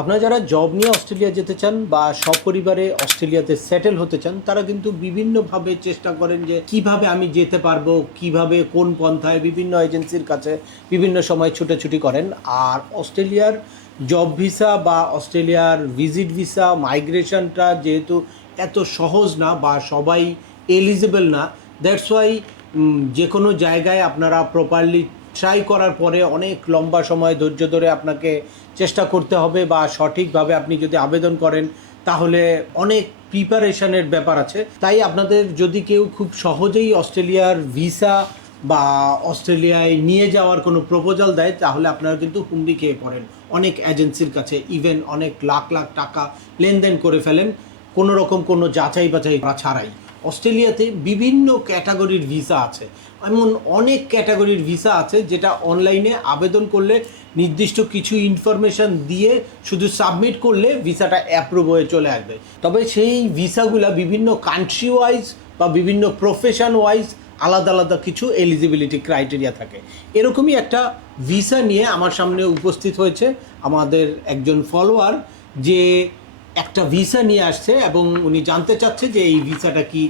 আপনারা যারা জব নিয়ে অস্ট্রেলিয়া যেতে চান বা সপরিবারে অস্ট্রেলিয়াতে সেটেল হতে চান, তারা কিন্তু বিভিন্নভাবে চেষ্টা করেন যে কিভাবে আমি যেতে পারবো, কিভাবে কোন পন্থায় বিভিন্ন এজেন্সির কাছে বিভিন্ন সময় ছুটাছুটি করেন। আর অস্ট্রেলিয়ার জব ভিসা বা অস্ট্রেলিয়ার ভিজিট ভিসা মাইগ্রেশনটা যেহেতু এত সহজ না বা সবাই এলিজিবল না, দ্যাটস ওয়াই যে কোনো জায়গায় আপনারা প্রপারলি ট্রাই করার পরে অনেক লম্বা সময় ধৈর্য ধরে আপনাকে চেষ্টা করতে হবে, বা সঠিকভাবে আপনি যদি আবেদন করেন তাহলে অনেক প্রিপারেশনের ব্যাপার আছে। তাই আপনাদের যদি কেউ খুব সহজেই অস্ট্রেলিয়ার ভিসা বা অস্ট্রেলিয়ায় নিয়ে যাওয়ার কোনো প্রপোজাল দেয়, তাহলে আপনারা কিন্তু হুমড়ি খেয়ে পড়েন অনেক এজেন্সির কাছে, ইভেন অনেক লাখ লাখ টাকা লেনদেন করে ফেলেন কোনো রকম কোনো যাচাই বাছাই করা ছাড়াই। অস্ট্রেলিয়াতে বিভিন্ন ক্যাটাগরির ভিসা আছে, এমন অনেক ক্যাটাগরির ভিসা আছে যেটা অনলাইনে আবেদন করলে নির্দিষ্ট কিছু ইনফরমেশান দিয়ে শুধু সাবমিট করলে ভিসাটা অ্যাপ্রুভ হয়ে চলে আসবে। তবে সেই ভিসাগুলো বিভিন্ন কান্ট্রি ওয়াইজ বা বিভিন্ন প্রফেশন ওয়াইজ আলাদা আলাদা কিছু এলিজিবিলিটি ক্রাইটেরিয়া থাকে। এরকমই একটা ভিসা নিয়ে আমার সামনে উপস্থিত হয়েছে আমাদের একজন ফলোয়ার, যে একটা ভিসা নিয়ে আসছে এবং উনি জানতে চাচ্ছে যে এই ভিসাটা কি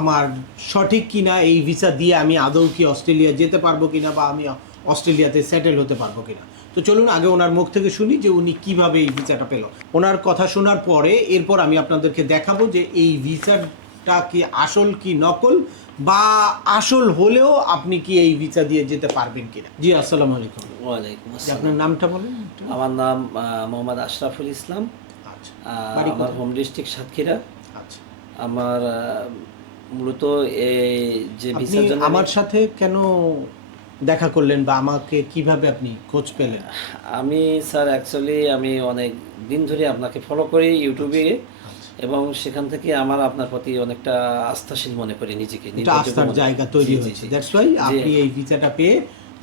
আমার সঠিক কিনা, এই ভিসা দিয়ে আমি আদৌ কি অস্ট্রেলিয়া যেতে পারবো কিনা বা আমি অস্ট্রেলিয়াতে সেটেল হতে পারবো কিনা। তো চলুন আগে ওনার মুখ থেকে শুনি যে উনি কিভাবে এই ভিসাটা পেল। ওনার কথা শোনার পরে এরপর আমি আপনাদেরকে দেখাবো যে এই ভিসাটা কি আসল কি নকল, বা আসল হলেও আপনি কি এই ভিসা দিয়ে যেতে পারবেন কিনা। জি, আসসালামু আলাইকুম। ওয়ালাইকুম জি, আসসালাম। আপনার নামটা বলেন একটু। আমার নাম মোহাম্মদ আশরাফুল ইসলাম। আচ্ছা, বাড়ি আমার কোথায়? Home district Satkhira. আচ্ছা, আমার মূলত এই যে আপনি ভিসার জন্য আমার সাথে কেন দেখা করলেন বা আমাকে কিভাবে আপনি খোঁজ পেলেন? আমি স্যার অ্যাকচুয়ালি আমি অনেক দিন ধরে আপনাকে ফলো করি ইউটিউবে, আচ্ছা, এবং সেখান থেকে আমার আপনার প্রতি অনেকটা আস্থাশীল মনে করি নিজেকে, এটা নির্ভরযোগ্য আস্থার মনে জায়গা করি। তৈরি জি জি হয়েছে, জি দ্যাটস ওয়াই যে আপনি এই ভিসাটা পেয়ে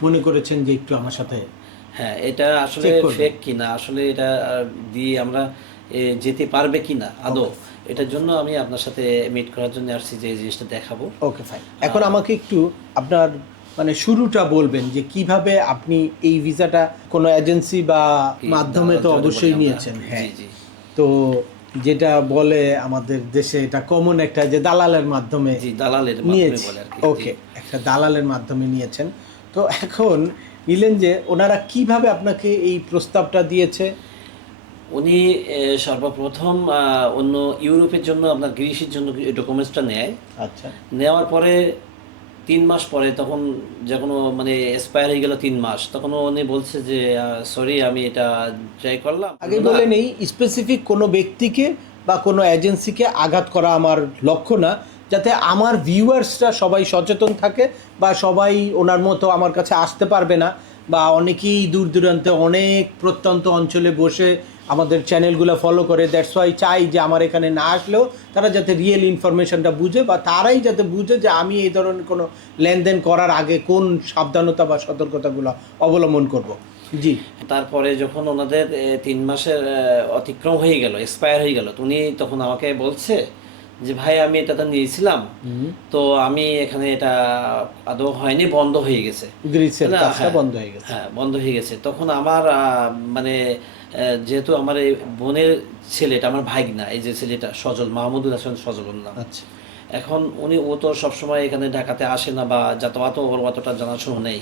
মনে করেছেন যে একটু আমার সাথে হ্যাঁ, এটা আসলে চেক করবেন। ফেক কিনা, আসলে এটা দিয়ে আমরা যেতে পারবে কিনা আদৌ, ওকে, এটার জন্য আমি আপনার সাথে মিট করার জন্য আসছি যে এই জিনিসটা দেখাবো। ওকে, ফাইন। এখন আমাকে একটু আপনার মানে শুরুটা বলবেন যে কিভাবে আপনি এই ভিসাটা কোনো এজেন্সি বা কি মাধ্যমে তো জোরে বলি অবশ্যই আমরা। নিয়েছেন, জি হ্যাঁ। জি তো যেটা বলে আমাদের দেশে এটা কমন একটা, যে দালালের মাধ্যমে জি দালালের মাধ্যমে নিয়েছি। বলে আর কি। জি, ওকে, একটা দালালের মাধ্যমে নিয়েছেন। তো এখন নিলেন যে ওনারা কিভাবে আপনাকে এই প্রস্তাবটা দিয়েছে? উনি সর্বপ্রথম অন্য ইউরোপের জন্য আপনার গ্রিসের জন্য ডকুমেন্টসটা নেয়। আচ্ছা, নেওয়ার পরে 3 মাস পরে, তখন যখন ও মানে এক্সপায়ার হয়ে গেল 3 মাস, তখন উনি বলছে যে সরি আমি এটা ট্রাই করলাম আগে না। বলে নেই, স্পেসিফিক কোনো ব্যক্তিকে বা কোনো এজেন্সিকে আঘাত করা আমার লক্ষ্য না, যাতে আমার ভিউয়ার্সরা সবাই সচেতন থাকে বা সবাই ওনার মতো আমার কাছে আসতে পারবে না, বা অনেকেই দূর দূরান্তে অনেক প্রত্যন্ত অঞ্চলে বসে আমাদের চ্যানেলগুলো ফলো করে, দ্যাটস ওয়াই চাই যে আমার এখানে না আসলেও তারা যাতে রিয়েল ইনফরমেশনটা বুঝে, বা তারাই যাতে বুঝে যে আমি এই ধরনের কোনো লেনদেন করার আগে কোন সাবধানতা বা সতর্কতাগুলো অবলম্বন করব। জি, তারপরে যখন ওনাদের 3 মাসের অতিক্রম হয়ে গেল, এক্সপায়ার হয়ে গেল, তো উনি তখন আমাকে বলছে যে ভাই আমি এটা তো নিয়েছিলাম, তো আমি এখানে এটা আদৌ হয়নি, বন্ধ হয়ে গেছে। গ্রিসের না, কাজটা হ্যাঁ বন্ধ হয়ে গেছে। হ্যাঁ বন্ধ হয়ে গেছে। তখন আমার মানে যেহেতু আমার এই বোনের ছেলেটা, আমার ভাইগনা, এই যে ছেলেটা সজল, মাহমুদুল হাসান সজল নাম। আচ্ছা, এখন ও তো সবসময় এখানে ঢাকাতে আসে না, বা যাতায়াত ওর অতটা জানাশোনা নেই।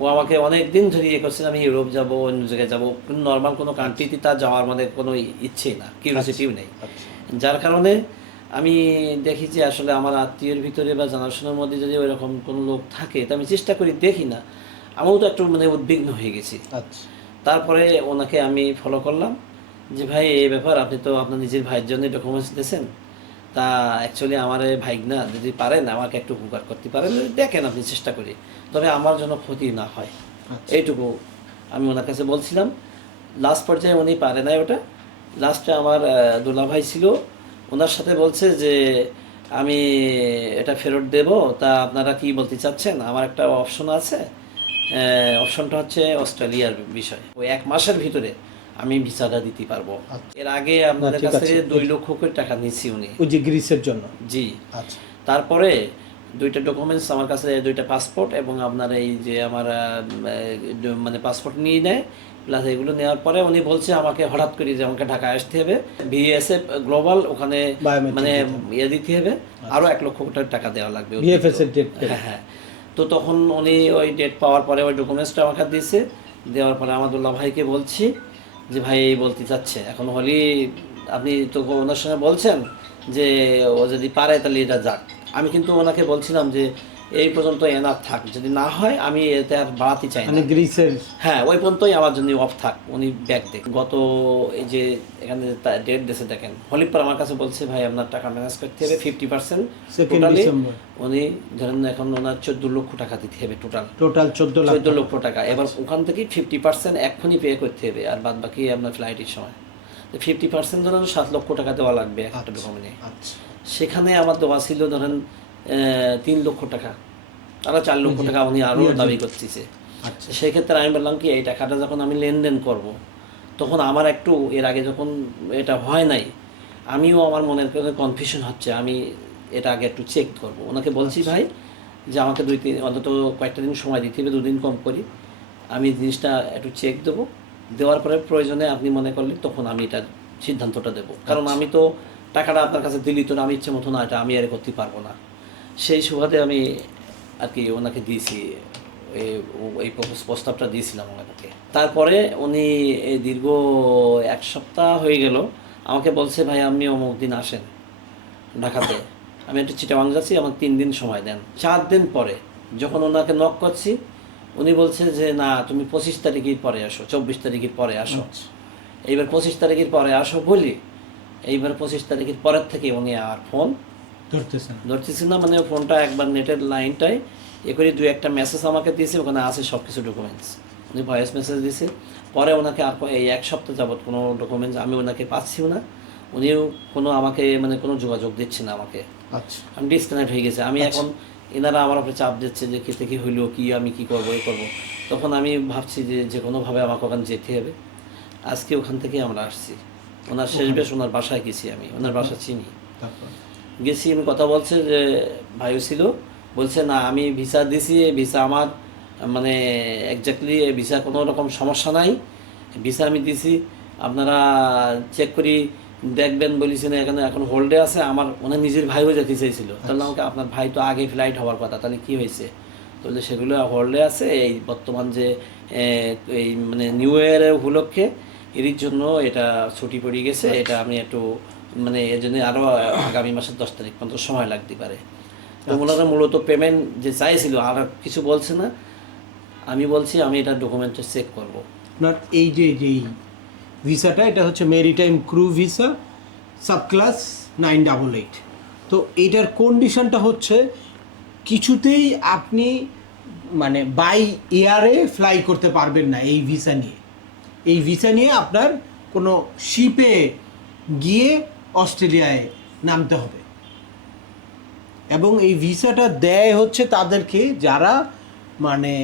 ও আমাকে অনেক দিন ধরে ইয়ে করছে আমি ইউরোপ যাব, অন্য জায়গায় যাবো, নর্মাল কোনো কান্ট্রিতে তার যাওয়ার মানে কোনো ইচ্ছেই না, কিউরিওসিটিও নেই। আচ্ছা, যার কারণে আমি দেখি যে আসলে আমার আত্মীয়ের ভিতরে বা জানাশোনার মধ্যে যদি ওইরকম কোনো লোক থাকে, তো আমি চেষ্টা করি, দেখি না, আমিও তো একটু মানে উদ্বিগ্ন হয়ে গেছি। আচ্ছা, তারপরে ওনাকে আমি ফলো করলাম যে ভাই এই ব্যাপার, আপনি তো আপনার নিজের ভাইয়ের জন্য ডকুমেন্টস দিয়েছেন, তা অ্যাকচুয়ালি আমার এই ভাইগনা যদি পারেন আমাকে একটু উপকার করতে পারেন, দেখেন আপনি চেষ্টা করি, তবে আমার জন্য ক্ষতি না হয়, আচ্ছা, এইটুকু আমি ওনার কাছে বলছিলাম। লাস্ট পর্যায়ে উনি পারে নাই ওটা। লাস্টে আমার দুলাভাই ছিল, ওনার সাথে বলছে যে আমি এটা ফেরত দেব, তা আপনারা কি বলতে চাচ্ছেন, আমার একটা অপশন আছে। অপশনটা হচ্ছে অস্ট্রেলিয়ার বিষয়, ওই 1 মাসের ভিতরে আমি ভিসাটা দিতে পারবো। আচ্ছা। এর আগে না, আপনাদের ঠিক কাছ আছে। থেকে 2 লক্ষ করে টাকা নিচ্ছি উনি। ওই যে গ্রিসের জন্য। জি। আচ্ছা, তারপরে 2টা ডকুমেন্টস আমার কাছে, 2টা পাসপোর্ট এবং আপনার এই যে আমার মানে পাসপোর্ট নিয়ে নেয়, প্লাস এগুলো নেওয়ার পরে উনি বলছে আমাকে হঠাৎ করে যে আমাকে ঢাকায় আসতে হবে, বিএসএফ গ্লোবাল ওখানে Biometric মানে দিতে হবে। ইয়ে দিতে হবে, আরও 1 লক্ষ টাকা দেওয়া লাগবে বিএফএস এর ডেট হ্যাঁ হ্যাঁ। তো তখন উনি ওই ডেট পাওয়ার পরে ওই ডকুমেন্টসটা আমাকে দিয়েছে, দেওয়ার পরে আমাদুল্লাহ ভাইকে বলছি যে ভাই এই বলতে চাচ্ছে এখন হলি আপনি তো ওনার সঙ্গে বলছেন যে ও যদি পারে তাহলে এটা যাক। আমি কিন্তু ওনাকে বলছিলাম যে এই পর্যন্ত এনাফ থাক, যদি না হয় আমি এতে আর বাড়াতে চাই না। মানে গ্রিসের হ্যাঁ ওই পর্যন্তই আমার জন্য অফ থাক, উনি ব্যাগ দেখ। গত এই যে এখানে ডেট দিয়েছে দেখেন, হলির পর আমার কাছে বলছে ভাই আপনার টাকা ম্যানেজ করতে হবে 50% 2nd টোটালি। ডিসেম্বর উনি ধরেন এখন ওনার 14 লক্ষ টাকা দিতে হবে টোটাল টোটাল 14 লাখ 14 লক্ষ টাকা। এবার ওখান থেকে 50% এক্ষুনি পে করতে হবে, আর বাদ বাকি আপনার ফ্লাইটের সময়। তো 50% ধরেন 7 লক্ষ টাকা দেওয়া লাগবে একটা ডকুমেন্টে। আচ্ছা সেখানে আমার দেওয়া ছিল ধরেন 3 লক্ষ টাকা, তারা 4 লক্ষ টাকা উনি আরও দাবি করতেছে। আচ্ছা সেক্ষেত্রে আমি বললাম কি এই টাকাটা যখন আমি লেনদেন করব, তখন আমার একটু এর আগে যখন এটা হয় নাই, আমিও আমার মনের কনফিউশন হচ্ছে, আমি এটা আগে একটু চেক করব। ওনাকে বলছি ভাই যে আমাকে 2-3 অন্তত কয়েকটা দিন সময় দিতে হবে, 2 দিন কম করি, আমি জিনিসটা একটু চেক দেবো, দেওয়ার পরে প্রয়োজনে আপনি মনে করলে তখন আমি এটার সিদ্ধান্তটা দেবো। কারণ আমি তো টাকাটা আপনার কাছে দিলি তো আমি ইচ্ছে মতো না, এটা আমি আর করতে পারবো না। সেই সুবাদে আমি আর কি ওনাকে দিয়েছি, এই প্রস্তাবটা দিয়েছিলাম ওনাকে। তারপরে উনি এই দীর্ঘ 1 সপ্তাহ হয়ে গেল আমাকে বলছে ভাই আপনি অমুক দিন আসেন ঢাকাতে। আমি একটু চিটাগাং যাচ্ছি, আমার 3 দিন সময় দেন। 4 দিন পরে যখন ওনাকে নক করছি, উনি বলছে যে না তুমি 25 তারিখের পরে আসো, 24 তারিখের পরে আসো। এইবার 25 তারিখের পরে আসো বলি, এইবার 25 তারিখের পরের থেকে উনি আর ফোন ধরতেছে না। মানে ফোনটা একবার নেটের লাইনটাই করে 2-1টা মেসেজ আমাকে দিয়েছে, ওখানে আছে সব কিছু ডকুমেন্টস। উনি ভয়েস মেসেজ দিয়েছে। পরে ওনাকে আর এই 1 সপ্তাহ যাবত কোনো ডকুমেন্টস আমি ওনাকে পাচ্ছিও না, উনিও কোনো আমাকে মানে কোনো যোগাযোগ দিচ্ছে না আমাকে। আচ্ছা আমি ডিসকানেক্ট হয়ে গেছে। আমি এখন এনারা আমার উপরে চাপ দিচ্ছে যে খেতে কি হইলো, কি আমি কি করবো এই করবো। তখন আমি ভাবছি যে যে কোনোভাবে আমাকে ওখানে যেতে হবে। আজকে ওখান থেকে আমরা আসছি, ওনার শেষ বেশ ওনার বাসায় গেছি, আমি ওনার বাসা চিনি। তারপর গেছি, আমি কথা বলছে যে ভাইও ছিল, বলছে না আমি ভিসা দিছি, ভিসা আমার মানে এক্স্যাক্টলি ভিসা কোনো রকম সমস্যা নাই, ভিসা আমি দিছি, আপনারা চেক করি দেখবেন বলেছেন। এখানে এখন হোল্ডে আছে। আমার ওনার নিজের ভাইও যেতে চাইছিল, তাহলে আমাকে আপনার ভাই তো আগে ফ্লাইট হওয়ার কথা, তাহলে কি হয়েছে? তাহলে সেগুলো হোল্ডে আছে। এই বর্তমান যে এই মানে নিউ ইয়ারের উপলক্ষে এর জন্য এটা ছুটি পড়ে গেছে, এটা আমি একটু মানে এর জন্য আরও আগামী মাসের 10 তারিখ পর্যন্ত সময় লাগতে পারে। তো ওনারা মূলত পেমেন্ট যে চাইছিল আর কিছু বলছে না। আমি বলছি আমি এটা ডকুমেন্টটা চেক করব। আপনার এই যে যেই ভিসাটা, এটা হচ্ছে maritime crew visa sub class 988। তো এইটার কন্ডিশনটা হচ্ছে কিছুতেই আপনি মানে বাই এয়ারে ফ্লাই করতে পারবেন না এই ভিসা নিয়ে। এই ভিসা নিয়ে আপনার কোনো শিপে গিয়ে অস্ট্রেলিয়ায় নামতে হবে, এবং এই ভিসাটা দেয় হচ্ছে তাদেরকে যারা মানে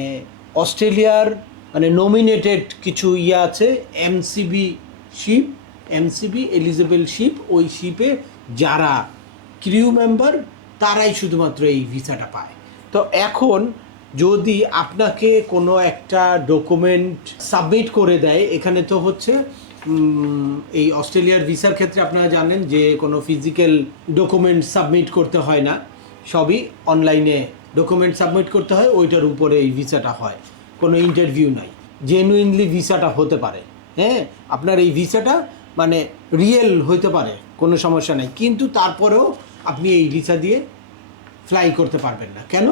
অস্ট্রেলিয়ার মানে নমিনেটেড কিছু ইয়ে আছে, MCB ship, MCB eligible ship, ওই শিপে যারা ক্রিউ মেম্বার তারাই শুধুমাত্র এই ভিসাটা পায়। তো এখন যদি আপনাকে কোনো একটা ডকুমেন্ট সাবমিট করে দেয়, এখানে তো হচ্ছে এই অস্ট্রেলিয়ার ভিসার ক্ষেত্রে আপনারা জানেন যে কোনো ফিজিক্যাল ডকুমেন্ট সাবমিট করতে হয় না, সবই অনলাইনে ডকুমেন্ট সাবমিট করতে হয়, ওইটার উপরে এই ভিসাটা হয়, কোনো ইন্টারভিউ নাই, জেনুইনলি ভিসাটা হতে পারে। হ্যাঁ, আপনার এই ভিসাটা মানে রিয়েল হতে পারে, কোনো সমস্যা নেই, কিন্তু তারপরেও আপনি এই ভিসা দিয়ে ফ্লাই করতে পারবেন না। কেন?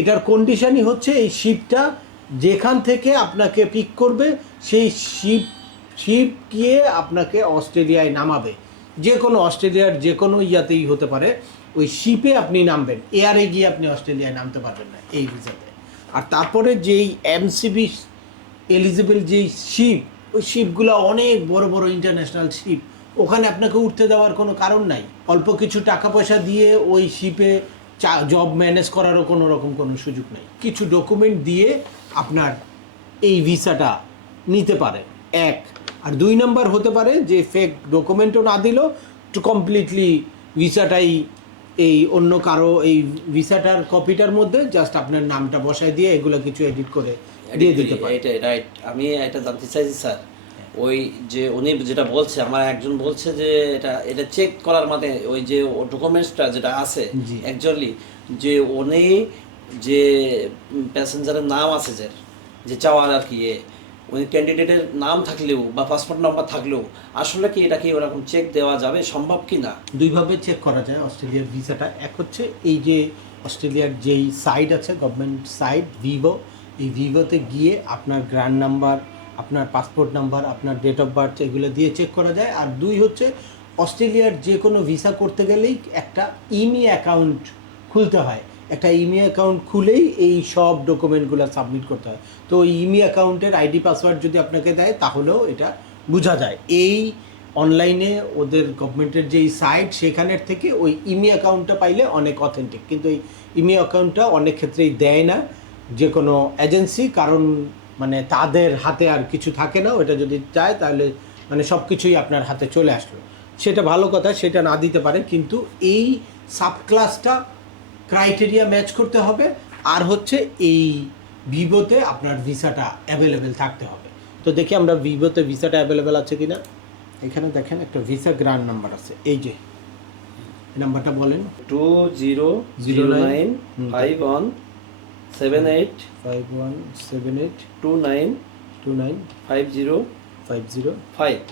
এটার কন্ডিশনই হচ্ছে এই শিপটা যেখান থেকে আপনাকে পিক করবে সেই শিপ গিয়ে আপনাকে অস্ট্রেলিয়ায় নামাবে, যে কোনো অস্ট্রেলিয়ার যে কোনো ইয়াতেই হতে পারে, ওই শিপে আপনি নামবেন, এয়ারে গিয়ে আপনি অস্ট্রেলিয়ায় নামতে পারবেন না এই ভিসাতে। আর তারপরে যেই এমসিবি এলিজিবল যেই শিপ, ওই শিপগুলো অনেক বড় বড় ইন্টারন্যাশনাল শিপ, ওখানে আপনাকে উঠতে দেওয়ার কোনো কারণ নাই। অল্প কিছু টাকা পয়সা দিয়ে ওই শিপে জব ম্যানেজ করারও কোনো রকম কোনো সুযোগ নেই। কিছু ডকুমেন্ট দিয়ে আপনার এই ভিসাটা নিতে পারে, 1। আর 2 নম্বর হতে পারে যে ফেক ডকুমেন্টও না দিলেও টু কমপ্লিটলি ভিসাটাই এই অন্য কারো এই ভিসাটার কপিটার মধ্যে জাস্ট আপনার নামটা বসায় দিয়ে এগুলো কিছু এডিট করে দিয়ে edit দিতে করি। পারেন। এইটাই রাইট। আমি এটা জানতে চাইছি স্যার, ওই যে উনি যেটা বলছে, আমার একজন বলছে যে এটা চেক করার মানে ওই যে ডকুমেন্টসটা যেটা আছে জি। অ্যাকচুয়ালি যে উনি যে প্যাসেঞ্জারের নাম আছে যে চাওয়ার আর কি উনি ক্যান্ডিডেটের নাম থাকলেও বা পাসপোর্ট নাম্বার থাকলেও আসলে কি এটা কি ওরকম চেক দেওয়া যাবে, সম্ভব কি না? দুইভাবে চেক করা যায় অস্ট্রেলিয়ার ভিসাটা। এক হচ্ছে এই যে অস্ট্রেলিয়ার যেই সাইট আছে গভর্নমেন্ট সাইট ভিভো, এই ভিভোতে গিয়ে আপনার গ্র্যান্ড নাম্বার, আপনার পাসপোর্ট নাম্বার, আপনার ডেট অফ বার্থ এগুলো দিয়ে চেক করা যায়। আর দুই হচ্ছে অস্ট্রেলিয়ার যে কোনো ভিসা করতে গেলেই একটা ইমি অ্যাকাউন্ট খুলতে হয়। একটা ইমি অ্যাকাউন্ট খুলেই এই সব ডকুমেন্টগুলো সাবমিট করতে হয়। তো ওই ইমি অ্যাকাউন্টের আইডি পাসওয়ার্ড যদি আপনাকে দেয় তাহলেও এটা বোঝা যায়। এই অনলাইনে ওদের গভর্নমেন্টের যেই সাইট সেখানের থেকে ওই ইমি অ্যাকাউন্টটা পাইলে অনেক অথেন্টিক, কিন্তু এই ইমি অ্যাকাউন্টটা অনেক ক্ষেত্রেই দেয় না যে কোনো এজেন্সি, কারণ মানে তাদের হাতে আর কিছু থাকে না। ওটা যদি চায় তাহলে মানে সব কিছুই আপনার হাতে চলে আসলো, সেটা ভালো কথা, সেটা না দিতে পারে। কিন্তু এই সাবক্লাসটা ক্রাইটেরিয়া ম্যাচ করতে হবে, আর হচ্ছে এই ভিভোতে আপনার ভিসাটা অ্যাভেলেবেল থাকতে হবে। তো দেখি আমরা ভিভোতে ভিসাটা অ্যাভেলেবেল আছে কিনা। এখানে দেখেন একটা ভিসা গ্রান্ড নাম্বার আছে, এই যে নাম্বারটা বলেন। 20095178 5178 29 29 50 50। 5।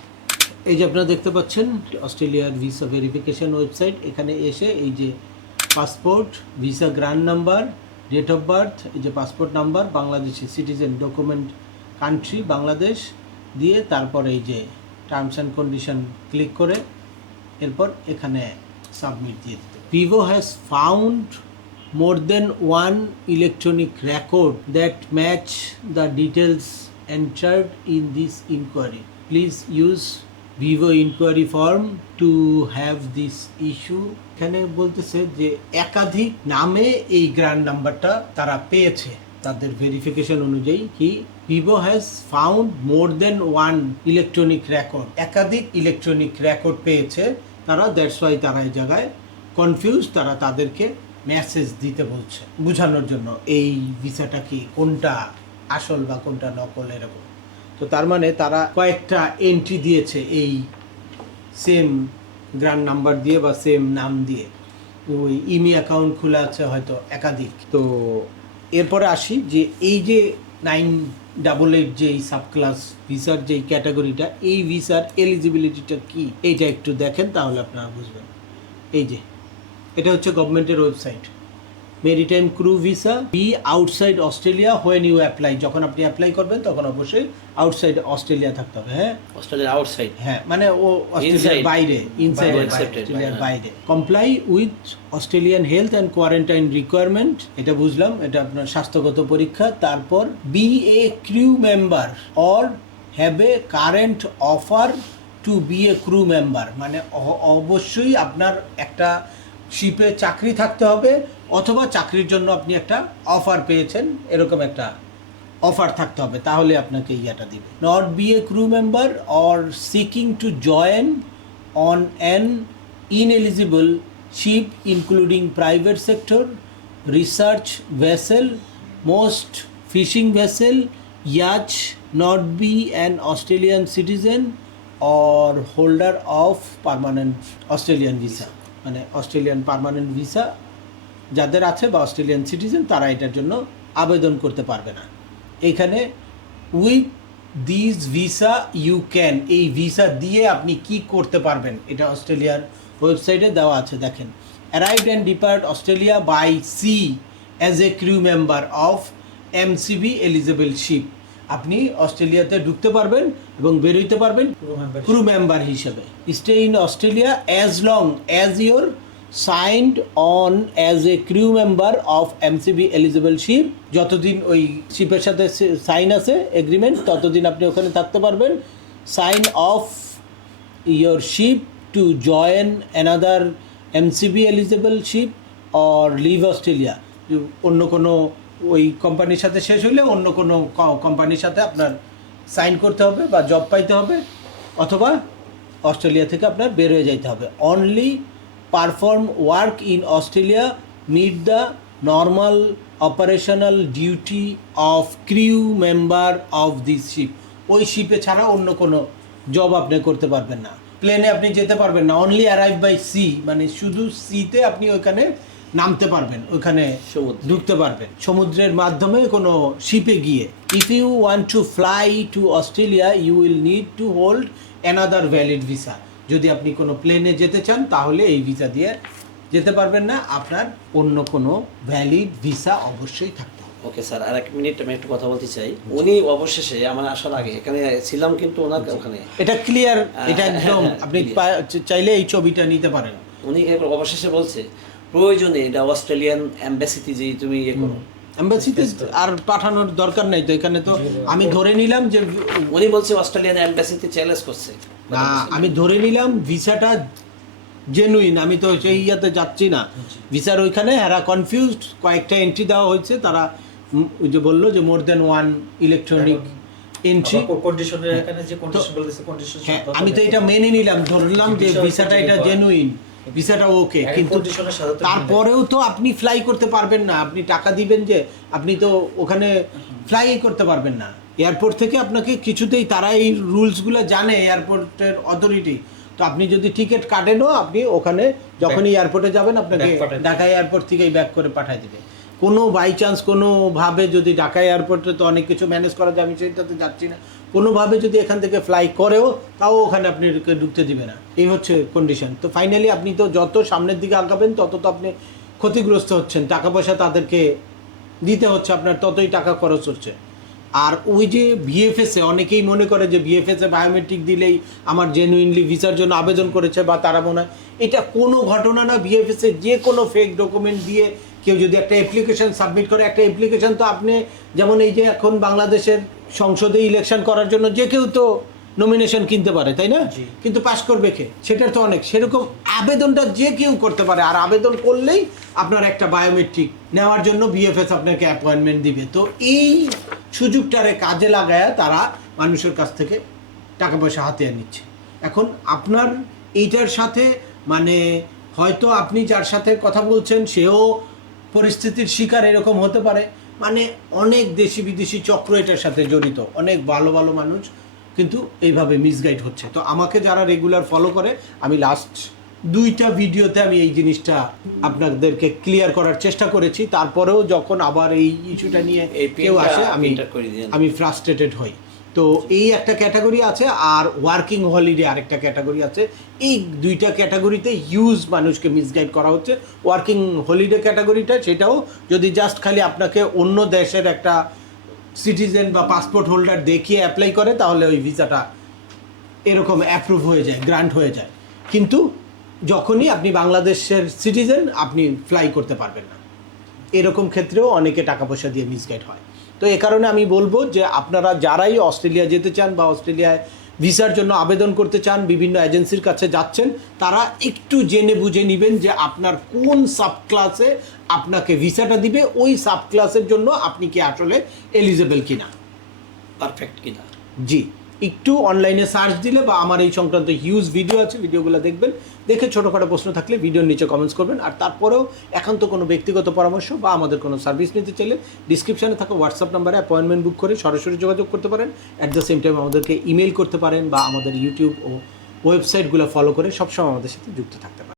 এই যে আপনারা দেখতে পাচ্ছেন অস্ট্রেলিয়ার ভিসা ভেরিফিকেশন ওয়েবসাইট। এখানে এসে এই যে passport, visa grant number, date of birth, এই যে passport number, Bangladeshi citizen, document country Bangladesh দিয়ে তারপর এই যে টার্মস অ্যান্ড কন্ডিশন ক্লিক করে এরপর এখানে সাবমিট দিয়ে দিতে। VEVO has found more than one electronic record that match the details entered in this enquiry. Please use VEVO enquiry form to have this issue. এখানে বলতেছে যে একাধিক নামে এই গ্র্যান্ড নাম্বারটা তারা পেয়েছে তাদের ভেরিফিকেশন অনুযায়ী। কি VEVO has found more than one electronic record, একাধিক ইলেকট্রনিক রেকর্ড পেয়েছে তারা, দ্যাটস ওয়াই তারা এই জায়গায় কনফিউজ। তারা তাদেরকে মেসেজ দিতে বলছে বোঝানোর জন্য এই ভিসাটা কি কোনটা আসল বা কোনটা নকল এরকম। তো তার মানে তারা কয়েকটা এন্ট্রি দিয়েছে এই সেম গ্র্যান্ড নাম্বার দিয়ে বা সেম নাম দিয়ে। ওই ইমি অ্যাকাউন্ট খোলা আছে হয়তো একাধিক। তো এরপরে আসি যে এই যে 988 যেই সাবক্লাস ভিসার যেই ক্যাটাগরিটা, এই ভিসার এলিজিবিলিটিটা কি এইটা একটু দেখেন তাহলে আপনারা বুঝবেন। এই যে এটা হচ্ছে গভর্নমেন্টের website. Maritime crew visa be outside Australia when you apply. যখন আপনি অ্যাপ্লাই করবেন তখন অবশ্যই আউটসাইড অস্ট্রেলিয়া থাকতে হবে। হ্যাঁ, অস্ট্রেলিয়ার আউটসাইড, হ্যাঁ মানে ও অস্ট্রেলিয়ার বাইরে, ইনসাইড অস্ট্রেলিয়ার বাইরে। Comply with Australian health and quarantine requirement, এটা বুঝলাম, এটা আপনার স্বাস্থ্যগত পরীক্ষা। তারপর be a crew member or have a current offer to be a crew member, মানে অবশ্যই আপনার একটা শিপে চাকরি থাকতে হবে অথবা চাকরির জন্য আপনি একটা অফার পেয়েছেন, এরকম একটা অফার থাকতে হবে, তাহলে আপনাকে ইয়াটা দিবে। Not be a crew member or seeking to join on an ineligible ship including private sector, research vessel, most fishing vessel, yacht, not be an Australian citizen or holder of permanent Australian visa, মানে Australian permanent visa যাদের আছে বা Australian citizen তারা এটার জন্য আবেদন করতে পারবে না। এখানে with this visa you can, এই ভিসা দিয়ে আপনি কি করতে পারবেন এটা অস্ট্রেলিয়ার ওয়েবসাইটে দেওয়া আছে, দেখেন। Arrive and depart Australia by sea as a crew member of MCB eligible ship, আপনি অস্ট্রেলিয়াতে ঢুকতে পারবেন এবং বেরোইতে পারবেন ক্রু মেম্বার হিসেবে। Stay in Australia as long as your signed on as a crew member of MCB eligible ship, যতদিন ওই শিপের সাথে সাইন আছে এগ্রিমেন্ট ততদিন আপনি ওখানে থাকতে পারবেন। Sign off your ship to join another MCB eligible ship or leave Australia, অন্য কোনো ওই কোম্পানির সাথে শেষ হলে অন্য কোনো কোম্পানির সাথে আপনার সাইন করতে হবে বা জব পাইতে হবে, অথবা অস্ট্রেলিয়া থেকে আপনার বের হয়ে যাইতে হবে। Only perform work in Australia, meet the normal operational duty of crew member of this ship, ওই শিপে ছাড়া অন্য কোনো জব আপনি করতে পারবেন না। প্লেনে আপনি যেতে পারবেন না, অনলি অ্যারাইভ বাই সি, মানে শুধু সিতে আপনি ওইখানে নামতে পারবেন, ওইখানে সমুদ্রে। ঢুকতে পারবেন সমুদ্রের মাধ্যমে কোনো শিপে গিয়ে। If you want to fly to Australia you will need to hold another valid visa. যদি আপনি কোনো প্লেনে যেতে চান তাহলে এই ভিসা দিয়ে যেতে পারবেন না, আপনার অন্য কোনো ভ্যালিড ভিসা অবশ্যই থাকতে হবে। ওকে স্যার, আর 1 মিনিট আমি একটু কথা বলতে চাই। উনি অবশেষে আমার আসার আগে এখানে ছিলাম, কিন্তু ওনার ওখানে এটা ক্লিয়ার, এটা হ্যাঁ, একদম হ্যাঁ, আপনি clear। চাইলে এই ছবিটা নিতে পারেন। উনি এবার অবশেষে বলছে প্রয়োজনে এটা অস্ট্রেলিয়ান এম্বাসিতে যে তুমি ইয়ে করো। এম্বাসিতে আর পাঠানোর দরকার নাই তো, এখানে তো আমি ধরে নিলাম যে উনি বলছে অস্ট্রেলিয়ান এম্বাসিতে চ্যালেঞ্জ করছে। না, আমি ধরে নিলাম ভিসাটা জেনুইন, আমি তো সেই ইয়াতে যাচ্ছি না ভিসার ওইখানে। এরা কনফিউজড, কয়েকটা এন্ট্রি দেওয়া হয়েছে, তারা ওই যে বললো যে মোর দেন ওয়ান ইলেকট্রনিক এন্ট্রি। কন্ডিশনের এখানে যে কন্ডিশন বলতেছে কন্ডিশন, হ্যাঁ, আমি তো এটা মেনে নিলাম, ধরলাম যে ভিসাটা এটা জেনুইন, ভিসাটা ওকে, কিন্তু কন্ডিশনের সাথে তো তারপরেও তো আপনি ফ্লাই করতে পারবেন না। আপনি টাকা দিবেন যে, আপনি তো ওখানে ফ্লাই করতে পারবেন না। এয়ারপোর্ট থেকে আপনাকে কিছুতেই, তারা এই রুলসগুলো জানে, এয়ারপোর্টের অথরিটি। তো আপনি যদি টিকিট কাটেনও, আপনি ওখানে যখনই এয়ারপোর্টে যাবেন আপনাকে Back পাঠায় ঢাকা এয়ারপোর্ট থেকেই ব্যাক করে পাঠিয়ে দিবে। কোনো বাই চান্স কোনোভাবে যদি ঢাকা এয়ারপোর্টে তো অনেক কিছু ম্যানেজ করা যায়, আমি সেটাতে যাচ্ছি না, কোনোভাবে যদি এখান থেকে ফ্লাই করেও তাও ওখানে আপনি ঢুকতে দিবে না। এই হচ্ছে কন্ডিশন। তো ফাইনালি আপনি তো যত সামনের দিকে আগাবেন তত তো আপনি ক্ষতিগ্রস্ত হচ্ছেন, টাকা পয়সা তাদেরকে দিতে হচ্ছে, আপনার ততই টাকা খরচ হচ্ছে। আর ওই যে ভিএফএসে অনেকেই মনে করে যে ভিএফএসে বায়োমেট্রিক দিলেই আমার জেনুইনলি ভিসার জন্য আবেদন করেছে, বা তারা মনে হয় এটা কোনো ঘটনা না। ভিএফএসে যে কোনো ফেক ডকুমেন্ট দিয়ে কেউ যদি একটা অ্যাপ্লিকেশন সাবমিট করে, একটা অ্যাপ্লিকেশন তো আপনি, যেমন এই যে এখন বাংলাদেশের সংসদে ইলেকশন করার জন্য যে কেউ তো নমিনেশন কিনতে পারে, তাই না? জি। কিন্তু পাশ করবে কে, সেটার তো অনেক, সেরকম আবেদনটা যে কেউ করতে পারে। আর আবেদন করলেই আপনার একটা বায়োমেট্রিক নেওয়ার জন্য বিএফএস আপনাকে অ্যাপয়েন্টমেন্ট দিবে। তো এই সুযোগটারে কাজে লাগায় তারা মানুষের কাছ থেকে টাকা পয়সা হাতিয়ে নিচ্ছে। এখন আপনার এইটার সাথে, মানে হয়তো আপনি যার সাথে কথা বলছেন সেও পরিস্থিতির শিকার এরকম হতে পারে, মানে অনেক দেশি বিদেশি চক্র এটার সাথে জড়িত, অনেক ভালো ভালো মানুষ কিন্তু এইভাবে মিসগাইড হচ্ছে। তো আমাকে যারা রেগুলার ফলো করে, আমি লাস্ট 2টা ভিডিওতে আমি এই জিনিসটা আপনাদেরকে ক্লিয়ার করার চেষ্টা করেছি। তারপরেও যখন আবার এই ইস্যুটা নিয়ে এই কেউ পিনটা আসে, পিনটা করে দিয়েন। আমি ফ্রাস্ট্রেটেড হই। তো এই একটা ক্যাটাগরি আছে, আর ওয়ার্কিং হলিডে আরেকটা ক্যাটাগরি আছে। এই 2টা ক্যাটাগরিতে হিউজ মানুষকে মিসগাইড করা হচ্ছে। ওয়ার্কিং হলিডে ক্যাটাগরিটা, সেটাও যদি জাস্ট খালি আপনাকে অন্য দেশের একটা সিটিজেন বা পাসপোর্ট হোল্ডার দেখিয়ে অ্যাপ্লাই করে, তাহলে ওই ভিসাটা এরকম অ্যাপ্রুভ হয়ে যায়, গ্রান্ট হয়ে যায়। কিন্তু যখনই আপনি বাংলাদেশের সিটিজেন, আপনি ফ্লাই করতে পারবেন না। এরকম ক্ষেত্রেও অনেকে টাকা পয়সা দিয়ে মিসগাইড হয়। তো এ কারণে আমি বলবো যে আপনারা যারাই অস্ট্রেলিয়া যেতে চান বা অস্ট্রেলিয়ায় ভিসার জন্য আবেদন করতে চান, বিভিন্ন এজেন্সির কাছে যাচ্ছেন, তারা একটু জেনে বুঝে নেবেন যে আপনার কোন সাব ক্লাসে আপনাকে ভিসাটা দিবে, ওই সাব ক্লাসের জন্য আপনি কি আসলে এলিজেবল কিনা, পারফেক্ট কিনা। জি, একটু অনলাইনে সার্চ দিলে বা আমার এই সংক্রান্ত হিউজ ভিডিও আছে, ভিডিওগুলো দেখবেন, দেখে ছোটোখাটো প্রশ্ন থাকলে ভিডিওর নিচে কমেন্টস করবেন। আর তারপরেও একান্ত কোনো ব্যক্তিগত পরামর্শ বা আমাদের কোনো সার্ভিস নিতে চাইলে ডিসক্রিপশানে থাকা হোয়াটসঅ্যাপ নাম্বারে অ্যাপয়েন্টমেন্ট বুক করে সরাসরি যোগাযোগ করতে পারেন। অ্যাট দ্য সেম টাইম আমাদেরকে ইমেল করতে পারেন বা আমাদের ইউটিউব ও ওয়েবসাইটগুলো ফলো করে সবসময় আমাদের সাথে যুক্ত থাকতে পারেন।